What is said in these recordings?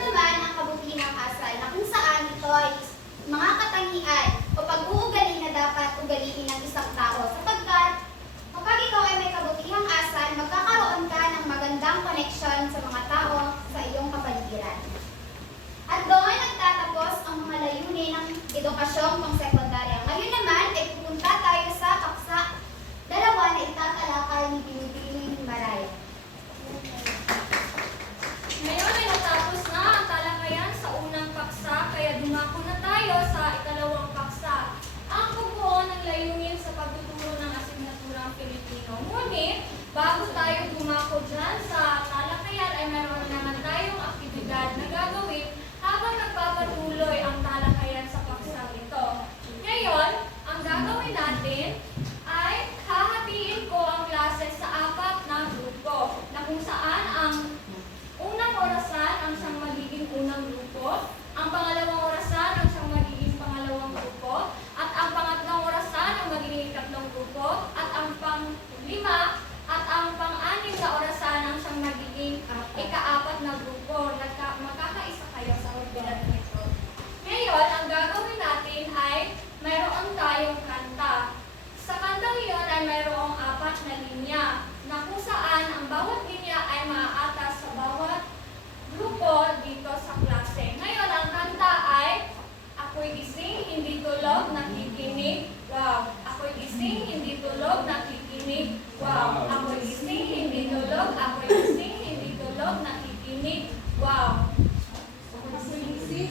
naman ang kabutihang asal na kung saan ito ay mga katangian o pag-uugali na dapat ugaliin ng isang tao sapagkat kapag ikaw ay may kabutihang asal, magkakaroon ka ng magandang koneksyon sa mga tao sa iyong kapaligiran. At doon nagtatapos ang mga layunin ng edukasyong pangsekundarya. Ngayon naman ay pupunta tayo sa paksa 2 na itatalakay ni Binibining Maraya. Ngayon ay natapos na ang talakayan sa unang paksa, kaya dumako na tayo sa ikalawang paksa. Ang pagbuo ng layunin sa pagtuturo ng asignaturang Pilipino. Ngunit, bago tayo dumako dyan sa talakayan ay meron naman tayong aktibidad na gagawin habang nagpapatuloy ang talakayan sa paksang ito. Ngayon, ang gagawin natin ay hahatiin ko ang klase sa 4 na grupo na kung saan ang unang orasan ang siyang magiging unang grupo, ang pangalawang orasan ang siyang magiging pangalawang grupo, at ang pangatlong orasan ang magiging ikatlong grupo, at ang pang-5 at ang pang-6 na orasan ang siyang magiging ika-4 na grupo. Magkakaisa kayo sa orbinan nito. Ngayon, ang gagawin natin ay mayroon tayong kanta. Sa kantang iyon ay mayroong 4 na linya na kung saan ang bawat linya ay maaatas sa bawat grupo dito sa klase. Ngayon, ang kanta ay ako'y gising, hindi tulog, nakikinig, wow. Ako'y gising, hindi tulog, nakikinig, wow. Ako'y gising, hindi tulog, ako'y gising, hindi tulog, nakikinig, wow. Ako'y gising,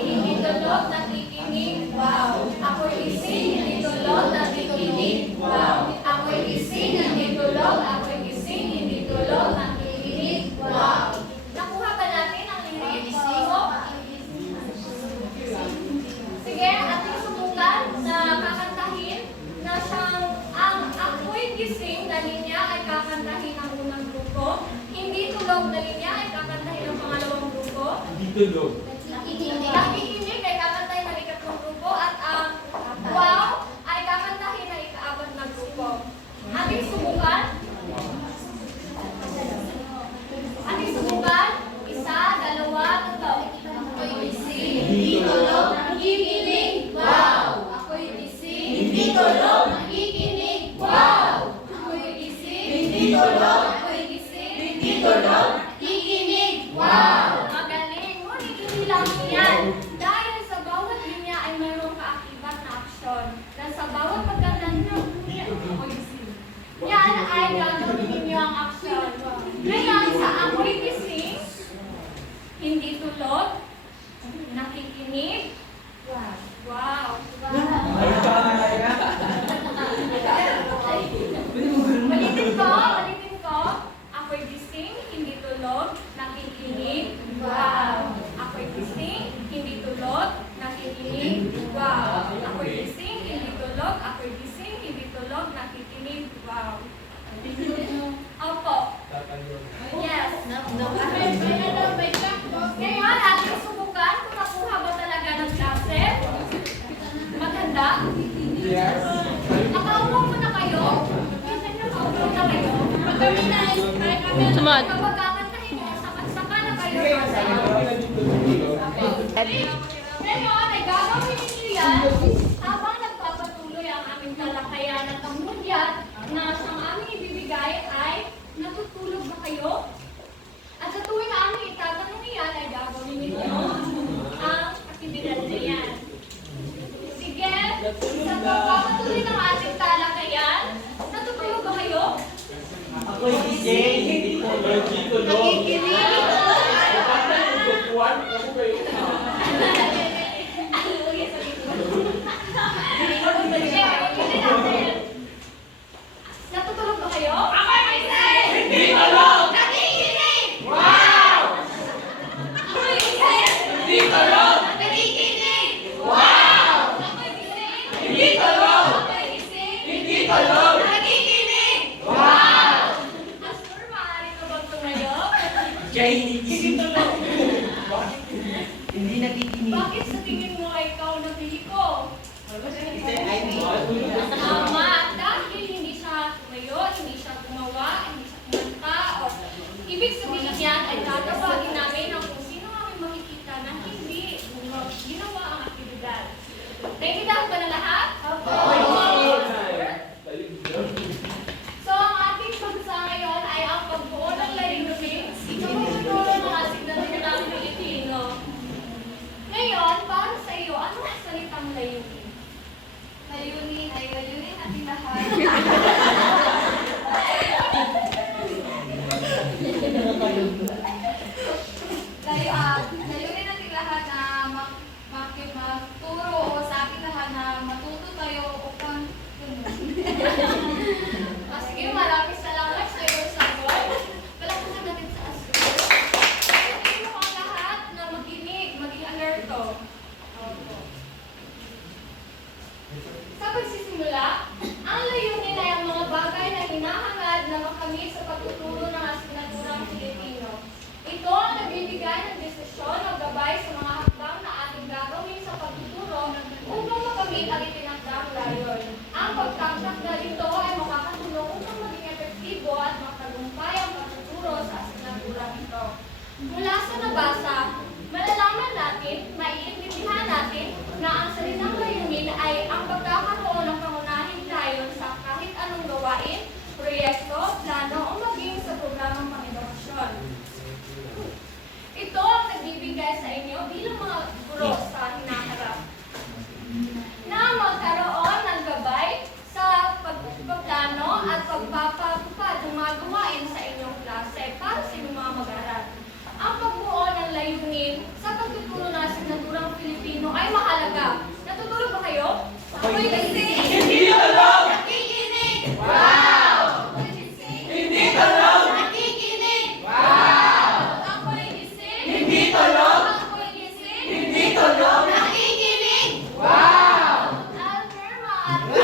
hindi tulog, nakikinig, wow. Ako'y gising, hindi tulog, nakikinig, wow. Ako'y gising, hindi tulog, ako'y gising, hindi tulog, nakikinig, wow. Nakuha ba natin ang lyrics? Sige, ating subukan na kakantahin na siyang ang ako'y gising na linya ay kakantahin ang unang grupo, hindi tulog na linya ay kakantahin ang pangalawang grupo, Hindi tulog. nakikinig ay kakantahin ang ikatlong grupo, at ang wow ay kakantahin ang ika-4 na grupo. Ating subukan? Ating subukan? 1, 2, 3. Ako'y gising, hindi tulog, nakikinig, wow! Ako'y gising, hindi tulog, nakikinig, wow! Ako'y gising, hindi tulog, ako'y gising, hindi tulog, nakikinig, wow! Magaling! Ngunit hindi lang yan. Dahil sa bawat linya ay mayroong kaakibat na aksyon. Dahil sa bawat pagkanta nyo, ako'y gising. Yan ay gagawin ninyo ang aksyon. Ngayon, sa ako'y gising, hindi tulog, nakikinig, wow. Wow. Ulitin ko. Ako'y gising, hindi tulog, nakikinig, wow. Ako'y gising, hindi tulog, nakikinig, wow. Ako'y gising, hindi tulog, ako'y gising, hindi tulog, nakikinig, wow. Opo. Yes. Ngayon, ating subukan kung nakuha ba talaga ng klase. Maganda? Yes. Nakaupo mo na kayo? Nakaupo na kayo? Sumad. Kapag kakantahin nyo, sakat-saka na kayo. Ngayon, ay gagawin ninyo yan habang nagpapatuloy ang aming talakayan at ang mulyat na siyang aming ibibigay ay natutulog ba kayo? At sa tuwing aming itatanong iyan ay gagawin ninyo ang aktibidad na yan. Sige, sa pagpapatuloy ng ating talakayan, natutulog ba kayo? Ako'y gising, hindi tulog. Nakikinig! Natutulog ba kayo? Ako'y gising! Hindi tulog! Nakikinig! Wow! Ako'y gising! Hindi tulog! Nakikinig! Wow! Ako'y gising! Hindi tulog! Ako'y gising! Hindi tulog! Nakikinig! Wow! Astor, maaari ka bang tumayo? Kaya hindi gising tulog. Hindi nakikinig. Bakit sa tingin mo ay ikaw nabiliko? Tama, dahil hindi siya tumayo, hindi siya gumawa, hindi siya kumanta, o ibig sabihin Sa pagsisimula, ang layunin ay ang mga bagay na hinahangad na makamit sa pagtuturo ng asignaturang Filipino. Ito ang nagbibigay ng desisyon o gabay sa mga hakbang na ating gagawin sa pagtuturo upang makamit ang itinakdang layon. Ang pagtatakda dito ay makakatulong upang maging epektibo at matagumpay ang pagtuturo sa asignaturang ito. Mula sa nabasa, malalaman natin, maiintindihan natin na ang salitang layunin ay ang pagkakaroon ng pangunahing layon sa kahit anong gawain, proyekto, plano o maging sa programang pang-edukasyon. Ito ang nagbibigay sa inyo bilang mga guro sa hinaharap na magkaroon ng gabay sa pagpaplano at pagpapatupad ng mga gawain sa inyong klase para sa inyong mga mag-aaral. Ang pagbuo ng layunin sa pagtuturo ng asignaturang Filipino ay mahalaga. Natutulog ba kayo? Ako'y gising! Hindi alam! Nakikinig! Wow! Ako'y gising! Hindi alam! Nakikinig! Wow! Ako'y gising! Hindi alam! Ako'y gising! Hindi alam! Nakikinig! Wow! Almer, maaari.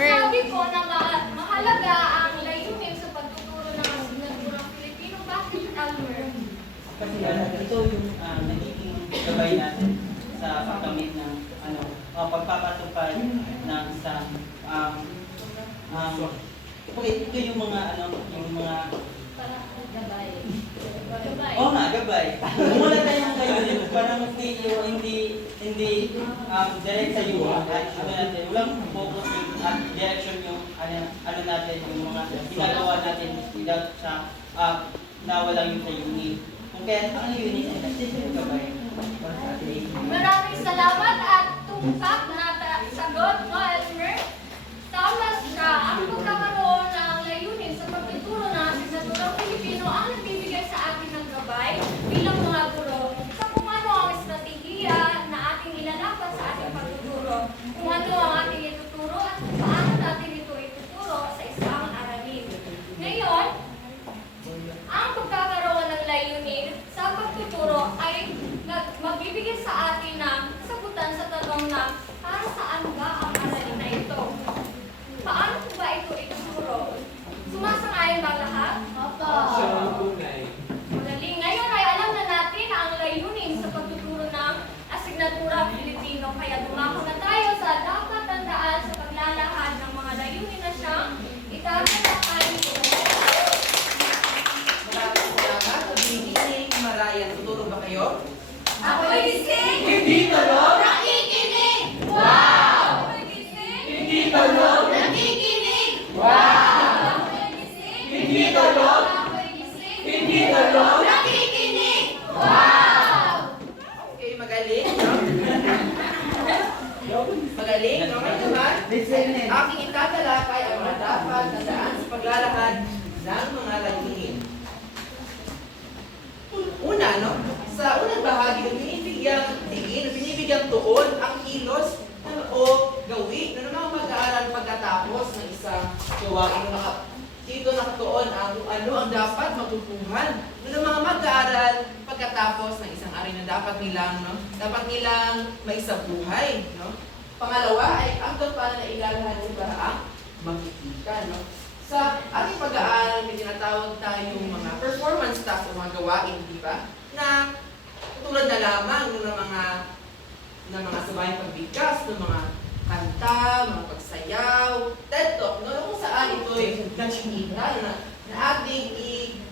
Sabi ko na mahalaga ang layunin sa pagtuturo ng asignaturang Filipino. Bakit, Almer? Kasi ito yung nagiging gabay natin sa pagkamit ng pagpapatupad ng isang okay, ito yung mga Gabay. oo nga, gabay. Kung wala tayong layunin, parang hindi direct sa iyo at natin, walang focus at direction yung natin, yung mga ginagawa natin without sa na walang yung layunin. Kung kaya ang layunin ay yung gabay para sa ating Maraming salamat at tumpak na sagot mo, Elmer. Tama siya. Ang pagkakaroon ng layunin sa pagtuturo ng asignaturang Pilipino ang nagbibigay sa atin ng gabay bilang mga guro sa kung ano ang estratehiya na ating ilalapat sa ating pagtuturo, kung ano ang ating ituturo at kung paano natin ito ituturo sa isang aralin. Ngayon, ang pagkakaroon ng layunin sa pagtuturo ay magbibigay sa atin ng sagutan sa tanong na para saan ba ang aralin na ito? Paano po ba ito ituturo? Sumasang-ayon ba lahat? Opo. Magaling. Ngayon ay alam na natin na ang layunin sa pagtuturo ng asignatura Filipino. Kaya dumako na tayo sa dapat tandaan sa paglalahad ng mga layunin na siyang itatalakay nito. Maraming salamat. Nagigiling, Marayan. Tutulog ba kayo? Ako'y gising! Hindi alam! Nakikinig! Ako'y gising! Hindi alam! Nakikinig! Ako'y gising! Hindi alam! Ako'y gising! Hindi alam! Nakikinig! Wow! Okay, magaling. No? Magaling. No? Ngayon naman, aking itatalakay ang mga dapat tandaan sa paglalakad ng mga layunin. Una, no? Sa unang bahagi, binibigyang tingin, binibigyang tuon ang kilos o gawin ng mga mag-aaral pagkatapos ng isang gawain. Dito nakatuon ang ano ang dapat matutuhan ng mga mag-aaral pagkatapos ng isang araw na dapat nilang maisabuhay, no? Pangalawa ay ang paano na ilalahad sa paraang makikita, no? Sa ating pag-aaral, may tinatawag tayong mga performance tasks o mga gawain, di ba? Na tulad na lamang ng mga sabayang pagbigkas, ng mga kanta, mga pagsayaw, TED Talk, no? Kung saan ito ay nachinika na ating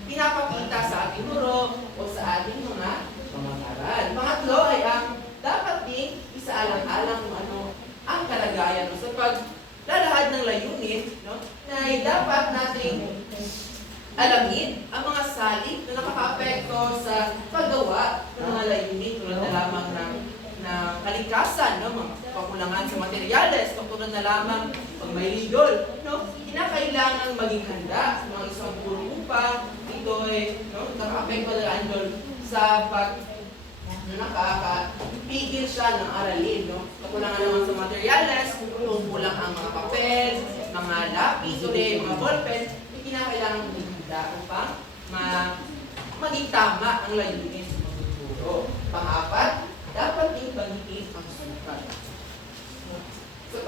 pinapakita sa ating guro o sa ating mga aral. Pangatlo ay ang dapat din isaalang-alang kung ano ang kalagayan, no? Sa paglalahad ng layunin, no? Na ay dapat nating alamin ang mga salik na nakaka-apekto sa paggawa ng mga layunin tulad na lamang ng kalikasan, no? Mga kakulangan sa materyales, tulad na lamang pag may lindol, no? Kinakailangan maging handa sa mga isang guro upang ito ay nakaka-apekto na lindol sa nakakapigil siya ng aralin, no? Kakulangan naman sa materyales, kulang ang mga papel, mga lapis, mga ballpen, kinakailangan maging handa upang maging tama ang layunin sa guro. Pang-apat, dapat din pagiging ang sukat. Sa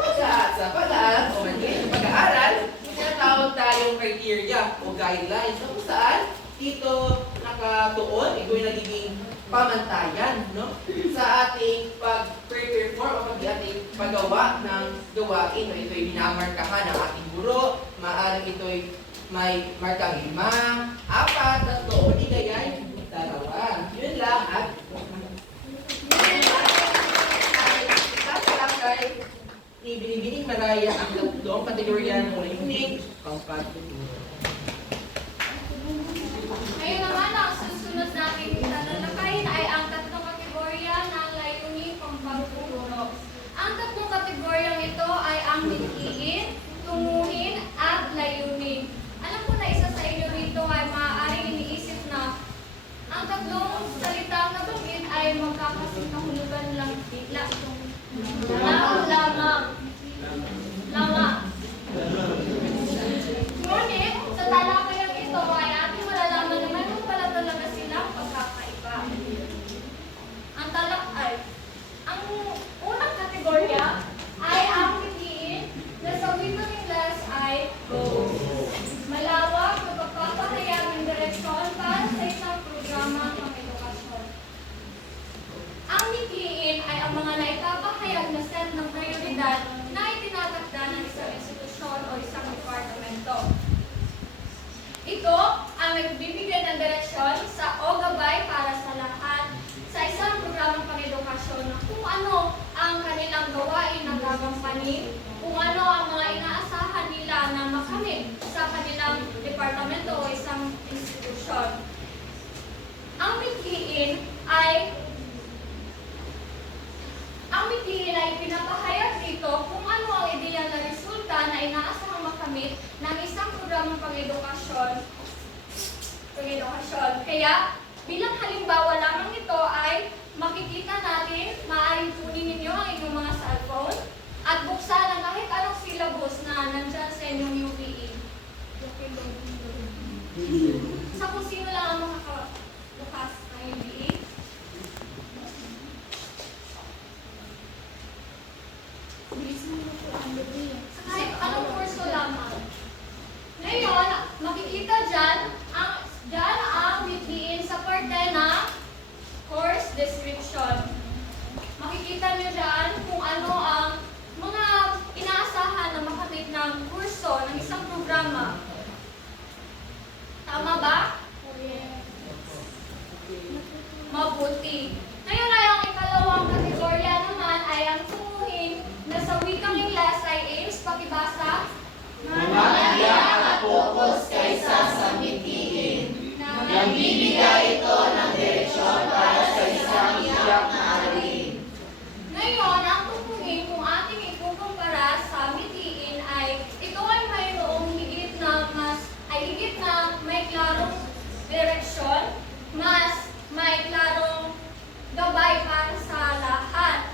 pag-aaral o sa pag-aaral, may tinatawag tayong criteria o guidelines kung saan dito nakatuon, ito yung nagiging pamantayan, no? Sa ating pag-perform o ating paggawa ng gawain. No? Ito'y binamarkahan ng ating guro. Maaaring ito'y may markang 5, 4, 3, o di kaya'y 2. Yun lang at ni Binibining Maraya ang tatlong kategorya ng layunin pangpagtuturo. Ngayon naman, ang susunod natin tatalakayin ay ang tatlong kategorya ng layunin pangpagtuturo. Ang tatlong kategoryang ito ay ang mithiin, tunguhin, at layunin. Alam ko na isa sa inyo rito ay maaaring iniisip na ang tatlong salitang nabanggit ay magkakasinahulugan lang lamang. Ngunit, sa talakayang ito ay ating malalaman na mayroon pala talaga silang pagkakaiba. Ang unang kategorya ay ang mithiin na sa wikang Ingles ay goals. Malawak na pagpapahayag ng direksyon para sa isang programa ng edukasyon. Ang mithiin ay ang mga naipapahayag na set ng prioridad na itinatakda ng isang institusyon o isang departamento. Ito ang nagbibigay ng direksyon sa o gabay para sa lahat sa isang programang pang-edukasyon na kung ano ang kanilang gawain na gagampanin, kung ano ang mga inaasahan nila na makamit sa kanilang departamento o isang institusyon. Ang mithiin ay pinapahayag dito kung ano ang ideal na resulta na inaasahang makamit ng isang programang pang-edukasyon. Kaya, bilang halimbawa lamang ito ay makikita natin, maaaring kunin ninyo ang inyong mga cellphone at buksan ang kahit anong syllabus na nandyan sa inyong UPE. Sa kung sino lang ang makakabukas ng UPE. Sa kahit anong kurso lamang. Ngayon, makikita dyan ang mithiin sa parte na course description. Makikita nyo dyan kung ano ang mga inaasahan na makamit ng kurso ng isang programa. Tama ba? Mabuti. Ngayon ay ang ikalawang kategorya naman ay ang tunguhin na sa wikang Ingles ay aims, pakibasa. Mahalaga at focus kaysa sa mithiin. Nagbibigay ito ng direksyon para sa isang tiyak na aralin. Ngayon, ang tunguhin kung ating ikukumpara sa mithiin ay ito ay mayroong higit na may klarong direksyon, mas may klarong gabay para sa lahat.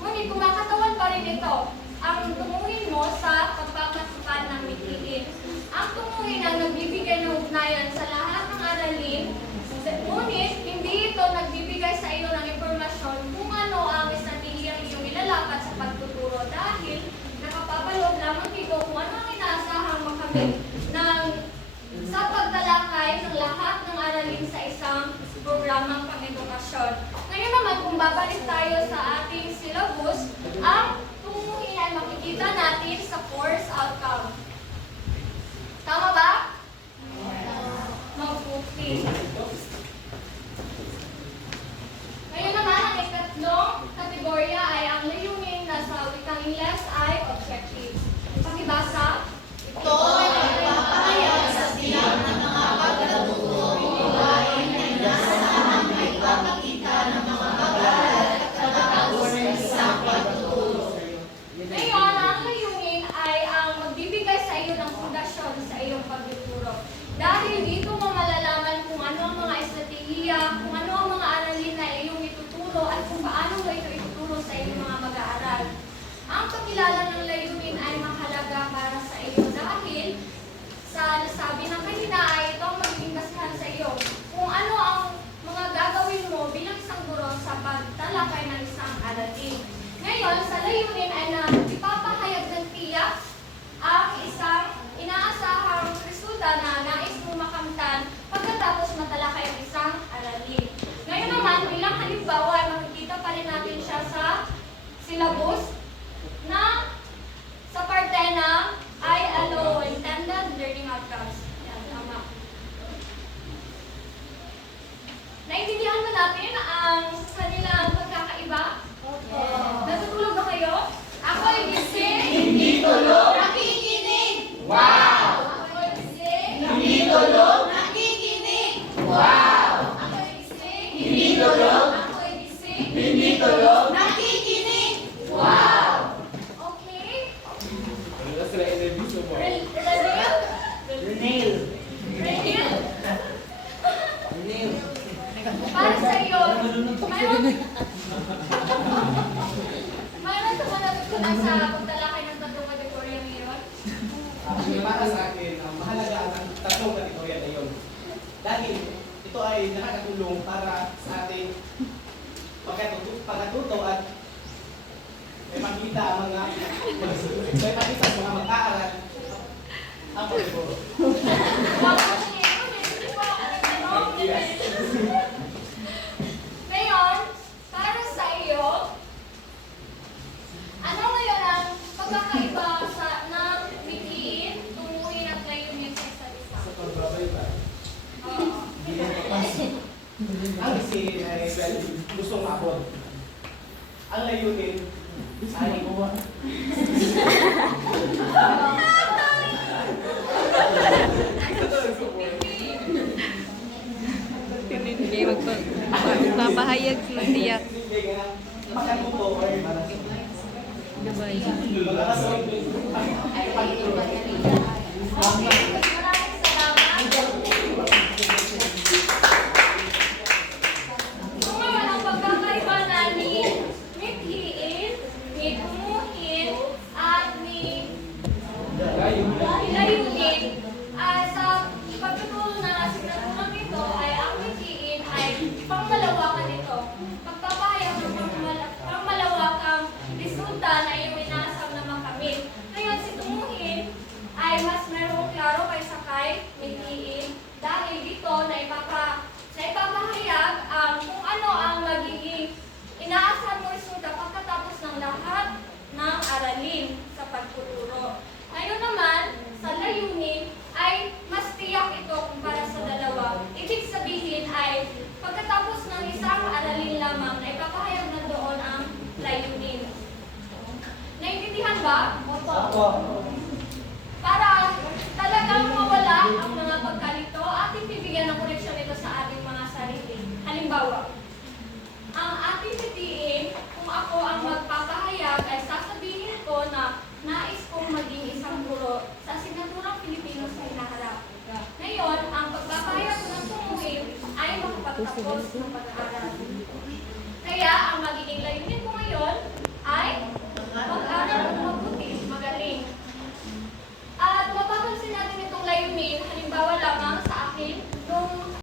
Ngunit kumakatawan pa rin ito ang tunguhin mo sa pagpapasukan ng mithiin. Ang tunguhin ang nagbibigay ng ugnayan sa lahat ng aralin, ngunit hindi ito nagbibigay sa iyo ng impormasyon kung ano ang estratehiyang iyong ilalapat sa pagtuturo dahil nakapapaloob lamang dito kung ano ang inaasahang makamit sa pagtalakay ng lahat ng aralin sa isang programang pang-edukasyon. Ngayon naman, kung babalik tayo sa ating syllabus, ang tunguhin ay makikita natin sa course outcome. Tama ba? Mabuti. Ngayon naman, ang ikatlong kategorya ay ang layunin na sa wikang Ingles ay objectives. Pakibasa. Ito ay nagpapahayag sa tiyak ng mga pagkatuto o gawain na inaasahan na ipapakita ng mga mag-aaral at katatapos ng isang pagtuturo. Ngayon, ang layunin ay ang magbibigay sa iyo ng pundasyon sa iyong pagtuturo. Dahil dito mo malalaman kung ano ang mga estratehiya, kung ano ang mga aralin na iyong ituturo at kung paano mo ito ituturo sa iyong mga mag-aaral. Ang pagkilala ng layunin ay mahalaga para sa iyo dahil sa nasabi ng kanina ay ito ang magiging basihan sa iyo Mayroon sumanapit ko na sa pagtalakay ng tatlong kategorya ngayon. Para sa akin, mahalaga ang tatlong kategorya na yun. Dahil ito ay nakakatulong para sa ating pagkatuto at may makita ang mga mag-aaral ang pagtuturo. Ngayon, para sa iyo, ano ngayon ang pagkakaiba ng bitiin, tumuhin at layunin sa isa't isa? Sa pagbabay ba? Oo. Ang isi ay gustong abot. Ang layunin ay Hindi magpapahayag sila tiyak. makatuto or Gabay. Maraming salamat. So ngayon, ang pagkakaiba na ni mithiin, ni tumuhin, at ni layunin sa pagtuturo ng asignaturang ito ay ang mithiin ay pangmalawakan nito. Pagpapahayag ng pangmalawakang resulta na iyong inaasam na makamit. Ngayon, si tumuhin ay mas merong klaro kaysa kay mithiin dahil dito na ipapahayag kung ano ang magiging inaasahan mo resulta pagkatapos ng lahat ng aralin sa pagtuturo. Ngayon naman, sa layunin ay mas tiyak ito kumpara sa dalawa. Ibig sabihin ay pagkatapos ng isang aralin lamang ay papahayag na doon ang layunin. Naintindihan ba? Opo. Para talagang mawala ang mga pagkalito, ating bibigyan ng koneksyon ito sa ating mga sarili. Halimbawa, ang ating titiin, kung ako ang magpapahayag, ay sasabihin ko na nais kong maging isang guro sa asignaturang Pilipino sa hinaharap. Ngayon, ang pagpapahayag ko ng tumuhin ay makapagtapos ng pag-aaral. Kaya, ang magiging layunin ko ngayon ay mag-aral ng mabuti, magaling. At mapapansin natin itong layunin, halimbawa lamang